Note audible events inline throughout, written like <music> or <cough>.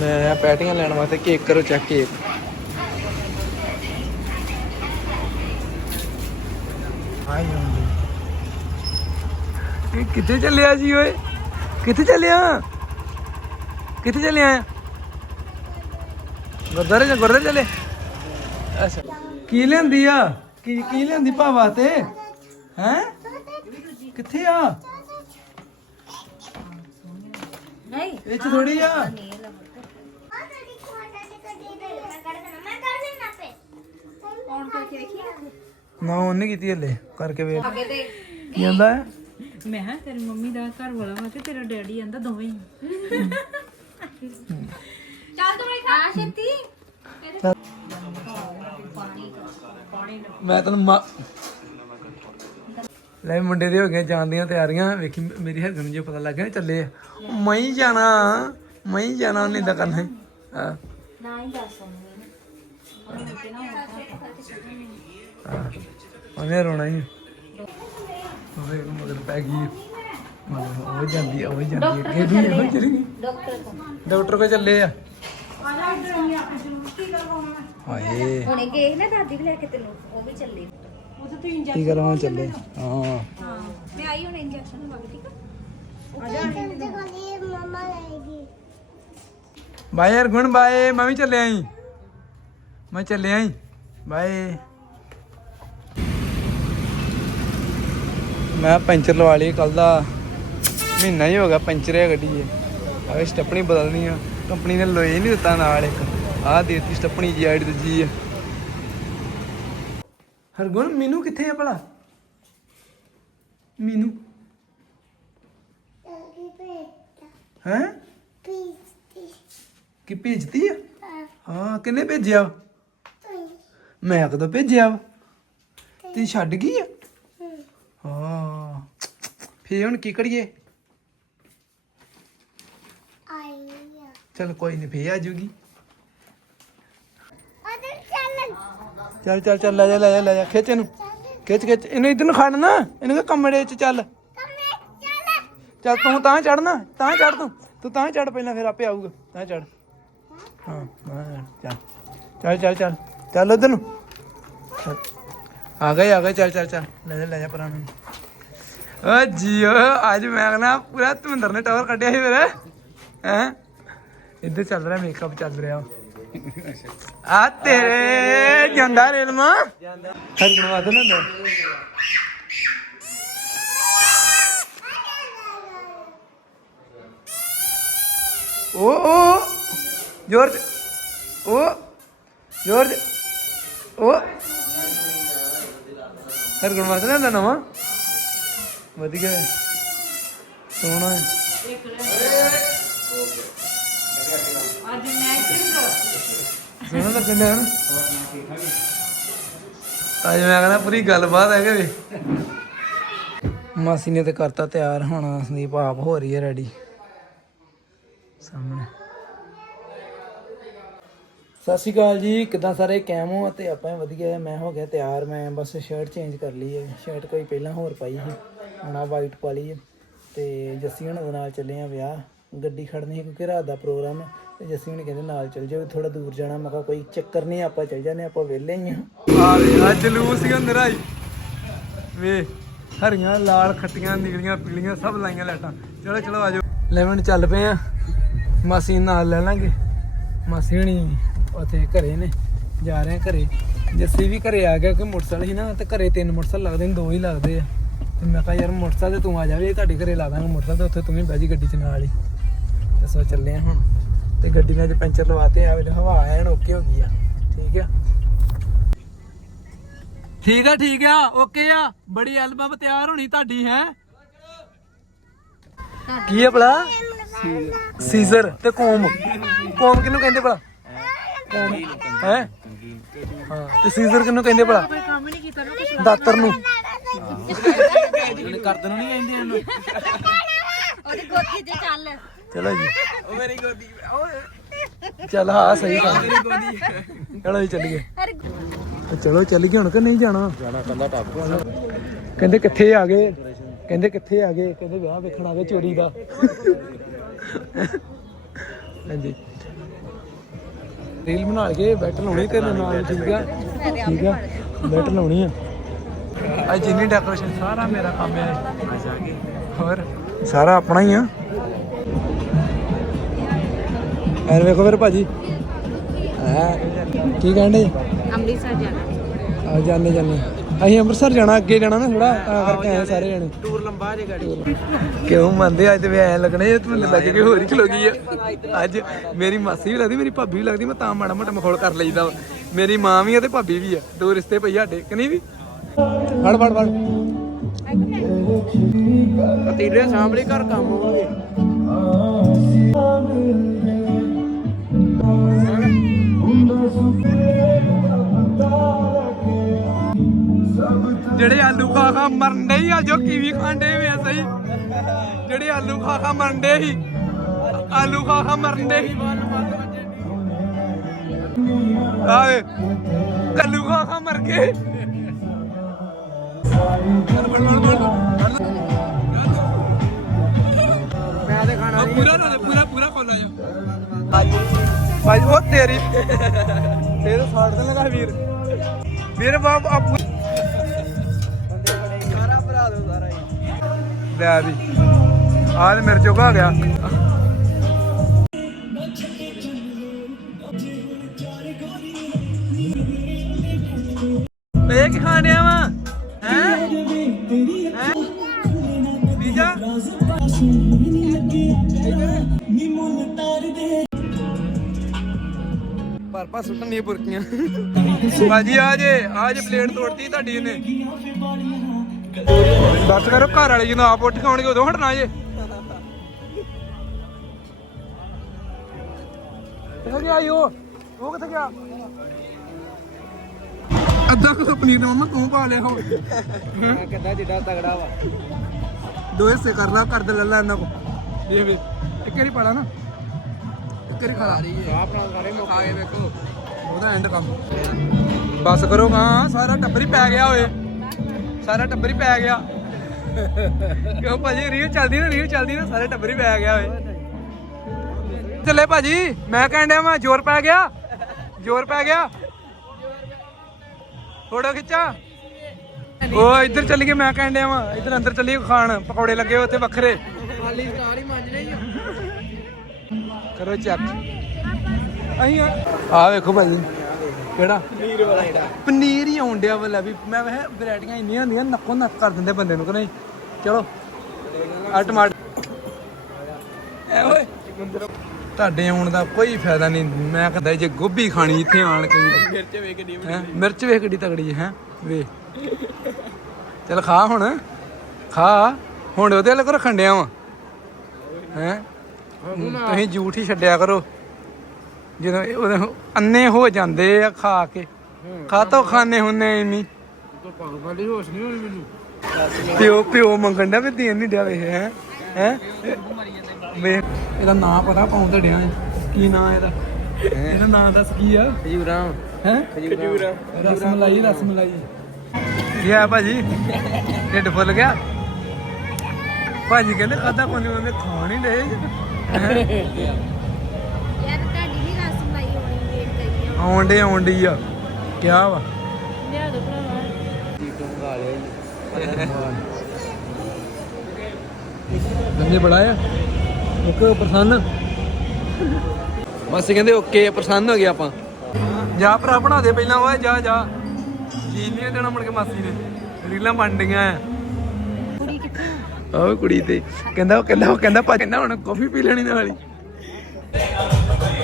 ਮੈਂ ਆਇਆ ਪੈਟੀਆਂ ਲੈਣ ਵਾਸਤੇ ਕੇਕ ਕਰੋ ਚੈੱਕ ਕੇਕ। ਆਈ ਹੁੰਦੀ। ਇਹ ਕਿੱਥੇ ਚੱਲਿਆ ਜੀ ਓਏ? ਕਿੱਥੇ ਚੱਲਿਆ? ਕਿੱਥੇ ਚੱਲਿਆ? ਆ ਗੁਰਦਾਰੇ ਜਾਂ ਗੁਰਦਾਰੇ ਚੱਲੇ? ਅੱਛਾ। ਕੀ ਲੈਂਦੀ ਆ? ਕੀ ਕੀ ਲੈਂਦੀ ਭਾ ਵਾਸਤੇ? ਹੈ? ਕਿੱਥੇ ਆ? ਨਹੀਂ। ਇਹ ਥੋੜੀ ਆ। ਕੌਣ ਕਰਕੇ ਦੇਖੀ ਨਾ ਉਹਨੇ ਕੀਤੀ ਹਲੇ ਕਰਕੇ ਵੇਖ। ਤੇ ਕੀ ਕਹਿੰਦਾ ਹੈ? ਮੈਂ ਹਾਂ ਤੇਰੀ ਮੰਮੀ ਦਾ ਘਰ ਵਾਲਾ ਵਾ ਤੇ ਤੇਰਾ ਡੈਡੀ ਆਂਦਾ ਦੋਵੇਂ ਹੀ। ਚੱਲ ਤੂੰ ਮੈਂ ਖਾ ਛੇਤੀ। ਮੈਂ ਤੈਨੂੰ ਮਾ ਲੈ ਮੁੰਡੇ ਦੇ ਹੋ ਗਏ ਜਾਣ ਦੀਆਂ ਤਿਆਰੀਆਂ। ਵੇਖੀ ਮੇਰੀ ਹਰਗਨ ਨੂੰ ਜੇ ਪਤਾ ਲੱਗ ਗਿਆ ਚੱਲੇ ਆ। ਮੈਂ ਹੀ ਜਾਣਾ ਮੈਂ ਹੀ ਜਾਣਾ ਉਹਨੇ ਇਦਾਂ ਕਰਨਾ। ਹਾਂ। ਨਾ ਹੀ ਦੱਸ। ਉਹਨੇ ਰੋਣਾ ਹੀ ਉਹਦੇ ਮਗਰ ਪੈ ਗਈ ਮਗਰ ਉਹ ਜਾਂਦੀ ਉਹ ਜਾਂਦੀ ਅੱਗੇ ਵੀ ਉਹ ਚਲੀ ਗਈ। ਡਾਕਟਰ ਕੋਲ। ਡਾਕਟਰ ਚੱਲੇ ਆ। ਹਾਏ। ਹੁਣੇ ਗਏ ਨਾ ਦਾਦੀ ਵੀ ਲੈ ਕੇ ਤੈਨੂੰ ਉਹ ਵੀ ਚੱਲੇ। ਕੀ ਕਰਾਂ ਚੱਲੇ। ਹਾਂ। ਮੈਂ ਆਈ ਹੁਣ ਇੰਜੈਕਸ਼ਨ ਲਵਾ ਕੇ ਠੀਕ ਬਾਏ ਯਾਰ ਗੁਣ ਬਾਏ। ਮੈਂ ਵੀ ਚੱਲਿਆ ਈ। ਮੈਂ ਚੱਲਿਆ ਈ। ਬਾਏ। ਮੈਂ ਪੈਂਚਰ ਲਵਾ ਲਈ ਕੱਲ ਦਾ। ਮਹੀਨਾ ਹੀ ਹੋ ਗਿਆ ਪੈਂਚਰ ਹੈ ਗੱਡੀ ਇਹ ਆਹ ਸਟੱਪਣੀ ਬਦਲਣੀ ਆ। ਕੰਪਨੀ ਨੇ ਲੋਏ ਨਹੀਂ ਦਿੱਤਾ ਨਾਲ ਇੱਕ। ਆਹ ਦੇਤੀ ਸਟੱਪਣੀ ਜੀ ਆਈਡੀ ਦੂਜੀ ਆ। ਹਰਗੁਣ ਮੀਨੂ ਕਿੱਥੇ ਆ ਭਲਾ? ਮੀਨੂ। ਹੈ? ਕਿ ਭੇਜਤੀ ਆ? ਹਾਂ। ਕਿੰਨੇ ਭੇਜਿਆ? ਮੈਂ ਕਦੋਂ ਭੇਜਿਆ ਵਾ? ਤੇ ਛੱਡ ਗਈ ਆ? ਹਾਂ। ਫੇਰ ਹੁਣ ਕੀ ਕਰੀਏ? ਚਲ ਕੋਈ ਨਹੀਂ ਫੇਰ ਆ ਜੂਗੀ ਚੱਲ। ਚੱਲ ਚੱਲ ਲੈ ਜਾ ਲੈ ਜਾ ਲੈ ਜਾ ਖਿੱਚ ਇਹਨੂੰ। ਖਿੱਚ ਖਿੱਚ। ਇਹਨੂੰ ਇਧਰ ਨੂੰ ਖੜਨਾ ਇਹਨੂੰ ਕਹ ਕਮਰੇ 'ਚ ਚੱਲ। ਚੱਲ। ਤੂੰ ਤਾਂ ਚੜਨਾ ਤਾਂ ਚੜ ਤੂੰ। ਤੂੰ ਤਾਂ ਚੜ ਪਹਿਲਾਂ ਫਿਰ ਆਪੇ ਆਊਗਾ। ਤਾਂ ਚੜ ਹਾਂ ਹਾਂ, ਚੱਲ। ਚੱਲ ਚੱਲ ਚੱਲ। ਚੱਲ ਉਧਰ ਨੂੰ। ਆ ਗਏ ਆ ਗਏ ਚੱਲ ਚੱਲ ਚੱਲ। ਲੈ ਜਾ ਲੈ ਜਾ ਪਰਾਂ ਨੂੰ। ਓ ਜੀਓ ਅੱਜ ਮੈਂ ਕਹਿੰਦਾ ਪੂਰਾ ਧਮਿੰਦਰ ਨੇ ਟਾਵਰ ਕੱਢਿਆ ਸੀ ਮੇਰੇ ਹੈ? ਇੱਧਰ ਚੱਲ ਰਿਹਾ ਮੇਕਅਪ ਚੱਲ ਰਿਹਾ। ਆ ਤੇਰੇ ਜਾਂਦਾ ਰੇਲਮਾ। ਹਰ ਗਣਵਾ ਦੇ ਨਾ ਓ ਓ ਜੋਰਜ। ਓ ਜੋਰਜ। ਓ। ਹਰ ਗਣਵਾ ਦੇ ਨਾ ਨਵਾਂ? ਵਧੀਆ ਹੈ। ਸੋਹਣਾ ਹੈ। ਅੱਜ ਮੈਚਿੰਗ ਸੋਹਣਾ ਲੱਗਣ ਡਿਆ ਨਾ। ਅੱਜ ਮੈਂ ਕਹਿੰਦਾ ਪੂਰੀ ਗੱਲਬਾਤ ਹੈ ਕਿ ਮਾਸੀ ਨੇ ਤੇ ਕਰਤਾ ਤਿਆਰ, ਹੁਣ ਸੰਦੀਪ ਆਪ ਹੋ ਰਹੀ ਹੈ ਰੈਡੀ ਸਾਹਮਣੇ। ਸਤਿ ਸ਼੍ਰੀ ਅਕਾਲ ਜੀ ਕਿਦਾਂ ਸਾਰੇ ਕੈਮ ਹੋ ਤੇ ਆਪਾਂ ਵਧੀਆ। ਮੈਂ ਹੋ ਗਿਆ ਤਿਆਰ ਮੈਂ ਬਸ ਸ਼ਰਟ ਚੇਂਜ ਕਰ ਲਈ ਹੈ। ਸ਼ਰਟ ਕੋਈ ਪਹਿਲਾਂ ਹੋਰ ਪਾਈ ਸੀ ਹੁਣ ਆ ਵਾਈਟ ਪਾ ਲਈ ਹੈ। ਤੇ ਜੱਸੀ ਹੁਣ ਦੇ ਨਾਲ ਚੱਲੇ ਆ ਵਿਆਹ। ਗੱਡੀ ਖੜਨੀ ਸੀ ਕਿਉਂਕਿ ਰਾਤ ਦਾ ਪ੍ਰੋਗਰਾਮ ਹੈ। ਤੇ ਜੱਸੀ ਹੁਣ ਕਹਿੰਦੇ ਨਾਲ ਚੱਲ ਜਾਓ ਥੋੜਾ ਦੂਰ ਜਾਣਾ। ਮੈਂ ਕਿਹਾ ਕੋਈ ਚੱਕਰ ਨਹੀਂ ਆਪਾਂ ਚੱਲ ਜਾਂਦੇ ਆਪਾਂ ਵਿਹਲੇ ਹੀ ਆ ਆ ਵੇ ਆ ਜਲੂਸ ਹੀ ਆਈ। ਵੇ ਹਰੀਆਂ ਲਾਲ ਖੱਟੀਆਂ ਨੀਲੀਆਂ ਪੀਲੀਆਂ ਸਭ ਲਾਈਆਂ ਲਾਈਟਾਂ। ਚਲੋ ਚਲੋ ਆਜੋ ਲੈ ਹੁਣ ਚੱਲ ਪਏ ਆ ਮਾਸੀ ਨਾਲ ਲੈ ਲਾਂਗੇ। ਮਾਸੀ ਹਣੀ ਉੱਥੇ ਘਰੇ ਨੇ, ਜਾ ਰਹੇ ਆ ਘਰੇ। ਜੱਸੀ ਵੀ ਘਰੇ ਆ ਗਿਆ ਕਿ ਮੋਟਰਸਾਈਕਲ ਸੀ ਨਾ, ਤੇ ਘਰੇ ਤਿੰਨ ਮੋਟਰਸਾਈਕਲ ਲੱਗਦੇ ਨੇ, ਦੋ ਹੀ ਲੱਗਦੇ ਆ। ਤੇ ਮੈਂ ਕਿਹਾ, ਯਾਰ, ਮੋਟਰਸਾਈਕਲ ਤੇ ਤੂੰ ਆ ਜਾਵੇ ਤੁਹਾਡੇ ਘਰੇ ਲਾ ਦਾਂਗਾ ਮੋਟਰਸਾਈਕਲ ਤੇ, ਉੱਥੇ ਤੂੰ ਵੀ ਬਹਿ ਜੀ ਗੱਡੀ 'ਚ ਨਾਲ ਹੀ। ਤੇ ਸੋ ਚੱਲੇ ਆ ਹੁਣ। ਤੇ ਗੱਡੀ ਨੇ ਅੱਜ ਪੈਂਚਰ ਲਵਾਤੇ ਆ ਵੇਲੇ ਹਵਾ ਐਨ ਓਕੇ ਹੋ ਗਈ ਆ। ਠੀਕ ਆ? ਠੀਕ ਆ ਠੀਕ ਆ, ਓਕੇ ਆ। ਬੜੀ ਐਲਬਮ ਤਿਆਰ ਹੋਣੀ ਤੁਹਾਡੀ, ਹੈ? ਕੀ ਹੈ ਭਲਾ? ਸੀਜ਼ਰ ਤੇ ਕੋਮ। ਕੋਮ ਕਿਹਨੂੰ ਕਹਿੰਦੇ ਭਲਾ? ਹੈ? ਹਾਂ ਤੇ ਸੀਜ਼ਰ ਕਿਹਨੂੰ ਕਹਿੰਦੇ ਭਲਾ? ਕੰਮ ਨਹੀਂ ਕੀਤਾ ਨਾ। ਕੁਛ ਦਾਤਰ ਨੂੰ ਕਰਦਨ ਨਹੀਂ ਕਹਿੰਦੇ ਇਹਨੂੰ। ਉਹਦੀ ਗੋਦੀ ਤੇ ਚੱਲ। ਚਲੋ ਜੀ। ਉਹ ਮੇਰੀ ਗੋਦੀ ਚੱਲ ਹਾਂ ਸਹੀ ਕੰਮ ਚਲੋ ਜੀ ਚੱਲੀਏ। ਚਲੋ ਚੱਲ ਗਏ ਹੁਣ ਕਿ ਨਹੀਂ ਜਾਣਾ? ਜਾਣਾ ਕੱਲਾ ਟੱਪ ਕਹਿੰਦੇ ਕਿੱਥੇ ਆ ਗਏ? ਕਹਿੰਦੇ ਕਿੱਥੇ ਆ ਗਏ? ਕਹਿੰਦੇ ਵਿਆਹ ਵੇਖਣ ਆ ਗਏ ਚੋਰੀ ਦਾ। ਹਾਂਜੀ। ਰੀਲ ਬਣਾ ਕੇ ਬੈਠ ਲਾਉਣੀ ਤੇਰੇ ਨਾਲ ਠੀਕ ਆ? ਠੀਕ ਆ? ਬੈਠ ਲਾਉਣੀ ਆ। ਅੱਜ ਜਿੰਨੀ ਡੈਕੋਰੇਸ਼ਨ ਸਾਰਾ ਮੇਰਾ ਕੰਮ ਹੈ ਹੋਰ? ਸਾਰਾ ਆਪਣਾ ਹੀ ਆ। ਐਨ ਵੇਖੋ ਫਿਰ ਭਾਜੀ। ਹੈ। ਕੀ ਕਹਿੰਦੇ ਅੰਮ੍ਰਿਤਸਰ ਜਾਣਾ। ਆ ਜਾਣੇ ਜਾਣੇ। ਅਸੀਂ ਅੰਮ੍ਰਿਤਸਰ ਜਾਣਾ ਅੱਗੇ ਜਾਣਾ ਨਾ ਥੋੜਾ ਤਾਂ ਕਰਕੇ ਆਏ ਸਾਰੇ ਜਣੇ। ਟੂਰ ਲੰਬਾ ਜੇ ਗਾੜੀ। ਕਿਉਂ ਮੰਨਦੇ ਅੱਜ ਤੇ ਵੀ ਐ ਲੱਗਣੇ ਇਹ ਤੁਹਾਨੂੰ ਲੱਗੇ ਕਿ ਹੋਰ ਹੀ ਖਲੋ ਗਈ ਆ। ਅੱਜ ਮੇਰੀ ਮਾਸੀ ਵੀ ਲੱਗਦੀ ਮੇਰੀ ਭਾਬੀ ਵੀ ਲੱਗਦੀ ਮੈਂ ਤਾਂ ਮਾੜਾ ਮੋਟਾ ਮਖੌਲ ਕਰ ਲਈਦਾ। ਮੇਰੀ ਮਾਂ ਵੀ ਆ ਤੇ ਭਾਬੀ ਵੀ ਆ ਦੋ ਰਿਸ਼ਤੇ ਪਈ ਸਾਡੇ ਕਿ ਨਹੀਂ ਵੀ? ਫੜ ਫੜ ਫੜ। ਪਤੀਲੇ ਸਾਹਮਣੇ ਘਰ ਕੰਮ ਹੋਵੇ। ਜਿਹੜੇ ਆਲੂ ਖਾ ਖਾ ਮਰਨ ਡੇ ਹੀ ਆ ਕੀਵੀ ਖਾਂਡੇ ਵੇ ਸਹੀ। ਜਿਹੜੇ ਆਲੂ ਖਾ ਖਾ ਮਰਨ ਡੇ ਹੀ ਆਲੂ ਖਾ ਖਾ ਮਰਨ ਡੇ ਹੀ ਆਵੇ ਆਲੂ ਖਾ ਖਾ ਮਰ ਗਏ। ਮੈਂ ਤੇ ਖਾਣਾ ਉਹ ਪੂਰਾ ਨਾ ਪੂਰਾ ਪੂਰਾ ਖੋਲਾ ਜਾ ਭਾਈ, ਉਹ ਤੇਰੀ ਤੇਰੇ ਸਾੜ ਦੇ ਲਗਾ ਵੀਰ। ਵੀਰ, ਬਾਪ ਆਪੂ ਸਾਰਾ ਹੀ ਲੈ ਵੀ। ਆਹ ਤੇ ਮੇਰੇ ਚੋਂ ਆ ਗਿਆ। ਇਹ ਕੀ ਖਾਣ ਡਿਆ ਵਾ? ਹੈ? ਹੈ? ਪਰ ਪਰ ਸੁੱਟਣ ਨਹੀਂ ਬੁਰਕੀਆਂ। ਬਾਜੀ ਆ ਜੇ ਆ ਜੇ ਪਲੇਟ ਤੋੜਤੀ ਤੁਹਾਡੀ ਇਹਨੇ। ਬਸ ਕਰੋ, ਘਰ ਵਾਲੇ ਜਦੋਂ ਆਪ ਉੱਠ ਖਾਣਗੇ ਉਦੋਂ ਹਟਣਾ ਜੇ। ਕਿੱਥੇ ਗਿਆ ਈ ਉਹ? ਕਿੱਥੇ ਗਿਆ? ਅੱਧਾ ਕੁ ਪਨੀਰ ਮਮਾ, ਤੂੰ ਪਾ ਲਿਆ ਹੋ? ਕਿੱਦਾਂ ਜਿੱਡਾ ਤਗੜਾ ਵਾ ਦੋ ਹਿੱਸੇ ਕਰ ਲਾ ਕਰ ਦੇ ਲੈ ਇਹਨਾਂ ਕੋ ਇਹ ਵੀ, ਇੱਕ ਵਾਰੀ ਪਾ ਲਾ ਨਾ। ਇੱਕ ਵਾਰੀ ਖਾ ਲਾ। ਚਾਹ ਆਪਣਾ ਸਾਰੇ ਮੁੱਕ ਆ ਵੇਖੋ। ਉਹਦਾ ਐਂਡ ਕੰਮ। ਬਸ ਕਰੋ ਹਾਂ ਸਾਰਾ ਟੱਬਰ ਹੀ ਪੈ ਗਿਆ ਓਏ। ਸਾਰਾ ਟੱਬਰ ਹੀ ਪੈ ਗਿਆ। ਕਿਉਂ ਭਾਜੀ ਰੀਲ ਚੱਲਦੀ ਨਾ ਰੀਲ ਚੱਲਦੀ ਨਾ ਸਾਰੇ ਟੱਬਰ ਹੀ ਪੈ ਗਿਆ ਓਏ। ਚੱਲੇ ਭਾਜੀ ਮੈਂ ਕਹਿਣ ਡਿਆ ਮੈਂ ਜ਼ੋਰ ਪੈ ਗਿਆ। ਜ਼ੋਰ ਪੈ ਗਿਆ। ਫੋਟੋ ਖਿੱਚਾ। ਉਹ ਇੱਧਰ ਚੱਲ ਗਏ ਮੈਂ ਕਹਿਣ ਡਿਆ ਵਾਂ ਇੱਧਰ ਅੰਦਰ ਚੱਲੀਏ ਖਾਣ ਪਕੌੜੇ ਲੱਗੇ ਉੱਥੇ ਵੱਖਰੇ। ਖਾਲੀ ਸਟਾਰ ਹੀ ਮੰਜਣੇ ਹੀ ਕਰੋ ਚੈੱਕ। ਅਹੀਂ ਆ ਵੇਖੋ ਭਾਈ ਕਿਹੜਾ? ਪਨੀਰ ਵਾਲਾ ਜਿਹੜਾ। ਪਨੀਰ ਹੀ ਆਉਣ ਡਿਆ ਵਾਲਾ ਵੀ। ਮੈਂ ਵੈਸੇ ਵੈਰਾਈਟੀਆਂ ਇੰਨੀਆਂ ਹੁੰਦੀਆਂ ਨੱਕੋ ਨੱਕ ਕਰ ਦਿੰਦੇ ਬੰਦੇ ਨੂੰ ਕਿ ਨਹੀਂ? ਚਲੋ। ਆ ਟਮਾਟਰ। ਐ ਓਏ। ਤੁਹਾਡੇ ਆਉਣ ਦਾ ਕੋਈ ਫਾਇਦਾ ਨਹੀਂ। ਮੈਂ ਕਹਿੰਦਾ ਜੇ ਗੋਭੀ ਖਾਣੀ ਇੱਥੇ ਆਣ ਕੇ ਮਿਰਚ ਵੇਖ ਕੇ ਨਹੀਂ ਹੈਂ? ਮਿਰਚ ਵੇਖ ਕਿੱਡੀ ਤਗੜੀ ਹੈ ਵੇ ਚਲ ਖਾ ਹੁਣ। ਖਾ। ਹੁਣ ਉਹਦੇ ਕੋ ਰੱਖਣ ਡਿਆ ਵਾ? ਹੈ? ਤੁਸੀਂ ਝੂਠ ਹੀ ਛੱਡਿਆ ਕਰੋ। ਜਦੋਂ ਇਹ ਅੰਨੇ ਹੋ ਜਾਂਦੇ ਆ ਖਾ ਕੇ। ਖਾਤੋਂ ਖਾਣੇ ਹੁੰਨੇ ਇੰਨੀ ਤੂੰ ਵਾਲੀ ਹੋਸ਼ ਨਹੀਂ ਹੋਣੀ ਮੈਨੂੰ। ਪਿਓ ਪਿਓ ਮੰਗਣ ਡਿਆ ਵੀ ਦੇਣ ਨਹੀਂ ਡਿਆ ਵੇ ਹੈ? ਹੈ? ਵੇ ਇਹਦਾ ਨਾਂ ਪਤਾ ਪਾਉਂ ਤੇ ਡਿਆ। ਕੀ ਨਾਂ ਇਹਦਾ? ਇਹਦਾ ਨਾਂ ਦੱਸ ਕੀ ਆ? ਖਜੂਰਾਂ। ਹੈ? ਖਜੂਰਾਂ। ਰਸ ਮਲਾਈ ਰਸ ਮਲਾਈ। ਕੀ ਆ ਭਾਜੀ? ਢਿੱਡ ਫੁੱਲ ਗਿਆ? ਭਾਜੀ ਕਹਿੰਦੇ ਖਾਦਾ ਕੋਈ ਉਹਨੇ ਖਾਣ ਹੀ ਦੇ <laughs> ਵੇਟ ਕਰੀ ਆ। ਕਿਆ ਵਾ? ਲਿਆ ਦੋ ਭਰਾਵਾ। ਬੰਦੇ ਬੜਾ ਆ? ਇੱਕ ਪ੍ਰਸੰਨ। ਮਾਸੀ ਕਹਿੰਦੇ ਓਕੇ ਪ੍ਰਸੰਨ ਹੋ ਗਿਆ ਆਪਾਂ। ਜਾ ਭਰਾ ਬਣਾ ਦੇ ਪਹਿਲਾਂ ਓਏ ਜਾ ਜਾ। ਜੀ ਨਹੀਂ ਦੇਣਾ ਮੁੜ ਕੇ ਮਾਸੀ ਨੇ। ਰੀਲਾਂ ਬਣ ਡੀਆਂ ਆ। ਕੁੜੀ ਕਿੱਥੇ ਆਹ ਕੁੜੀ ਤੇ। ਕਹਿੰਦਾ ਉਹ ਕਹਿੰਦਾ ਉਹ ਕਹਿੰਦਾ ਭਾਜੀ ਕਹਿੰਦਾ ਹੁਣ ਕਾਫੀ ਪੀ ਲੈਣੀ ਨਾਲ ਹੀ।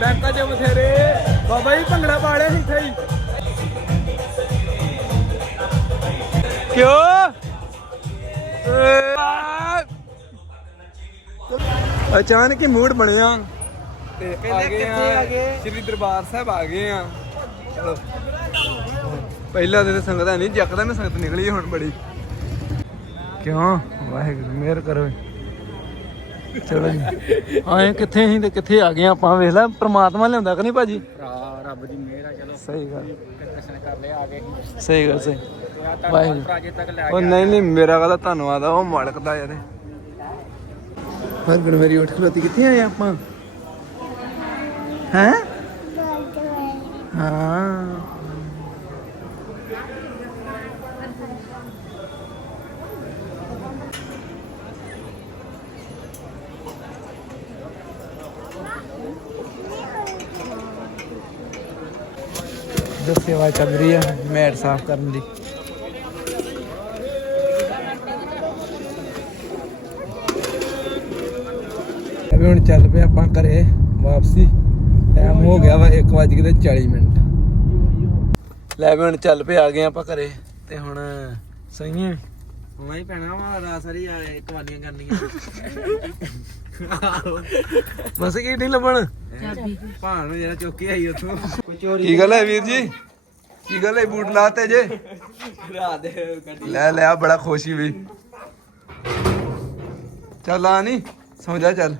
ਬੈਂਕਾਂ 'ਚ ਬਥੇਰੇ। ਬਾਬਾ ਜੀ ਭੰਗੜਾ ਪਾ ਲਿਆ ਸੀ ਇੱਥੇ ਹੀ। ਕਿਉਂ! ਅਚਾਨਕ ਹੀ ਮੂਡ ਬਣਿਆ। ਤੇ ਆ ਗਏ ਕਿੱਥੇ ਆ ਗਏ? ਸ੍ਰੀ ਦਰਬਾਰ ਸਾਹਿਬ ਆ ਗਏ ਆ। ਚਲੋ। ਪਹਿਲਾਂ ਤੇ ਸੰਗਤ ਹੈ ਨਹੀਂ ਜੱਕਦਾ ਮੈਂ ਸੰਗਤ ਨਿਕਲੀ ਹੁਣ ਬੜੀ। ਕਿਉਂ? ਵਾਹਿਗੁਰੂ ਮਿਹਰ ਕਰੋ। ਚਲੋ ਜੀ। ਆਏ ਕਿੱਥੇ ਅਸੀਂ ਤੇ ਕਿੱਥੇ ਆ ਗਏ ਆਪਾਂ? ਵੇਖ ਲੈ ਪ੍ਰਮਾਤਮਾ ਲਿਆਉਂਦਾ ਕਿ ਨਹੀਂ ਭਾਜੀ? ਰੱਬ ਦੀ ਮਿਹਰ ਆ ਚਲੋ ਸਹੀ ਗੱਲ। ਦਰਸ਼ਨ ਕਰ ਲਿਆ ਆ ਗਏ ਸਹੀ ਗੱਲ ਸਹੀ। ਤੁਹਾਨੂੰ ਵਾਹਿਗੁਰੂ। ਰਾਜੇ ਤੱਕ ਲੈ ਉਹ ਨਹੀਂ ਨਹੀਂ ਮੇਰਾ ਕਹਦਾ ਧੰਨਵਾਦ ਆ ਉਹ ਮਾਲਕ ਦਾ ਯਾਰ। ਹਰਗੁਣ ਮੇਰੀ ਉੱਠ ਖਲੋਤੀ ਕਿੱਥੇ ਆਏ ਆਪਾਂ? ਹੈ? ਹਾਂ। ਜੋ ਸੇਵਾ ਚੱਲ ਰਹੀ ਹੈ ਮੈਟ ਸਾਫ਼ ਕਰਨ ਦੀ। ਅਬੇ ਹੁਣ ਚੱਲ ਪਏ ਆਪਾਂ ਘਰੇ, ਵਾਪਸੀ। ਟਾਈਮ ਹੋ ਗਿਆ ਵਾ 1:40 ਮਿੰਟ। ਲੈ ਵੀ ਹੁਣ ਚੱਲ ਪਏ, ਆ ਗਏ ਆਪਾਂ ਘਰੇ ਤੇ ਹੁਣ ਸਹੀ ਮੈਂ ਪੈਣਾ ਵਾ ਰਾਤ ਸਾਰੀ ਕਵਾਲੀਆਂ ਕਰਨੀਆਂ। ਬਸ ਕੀ ਨਹੀਂ ਲੱਭਣ ਭਾਣ ਨੂੰ ਜਿਹੜਾ ਚੁੱਕ ਕੇ ਆਈ ਉੱਥੋਂ। ਕੋਈ ਚੋਰੀ ਕੀ ਗੱਲ ਹੈ ਵੀਰ ਜੀ? ਕੀ ਗੱਲ ਹੈ ਬੂਟ ਲਾਤੇ ਜੇ? ਰਾਤ ਦੇ ਗੱਡੀ। ਲੈ ਲਿਆ ਬੜਾ ਖੁਸ਼ੀ ਵੀ। ਚੱਲ ਆ ਨਹੀਂ ਸਮਝਾ ਚੱਲ।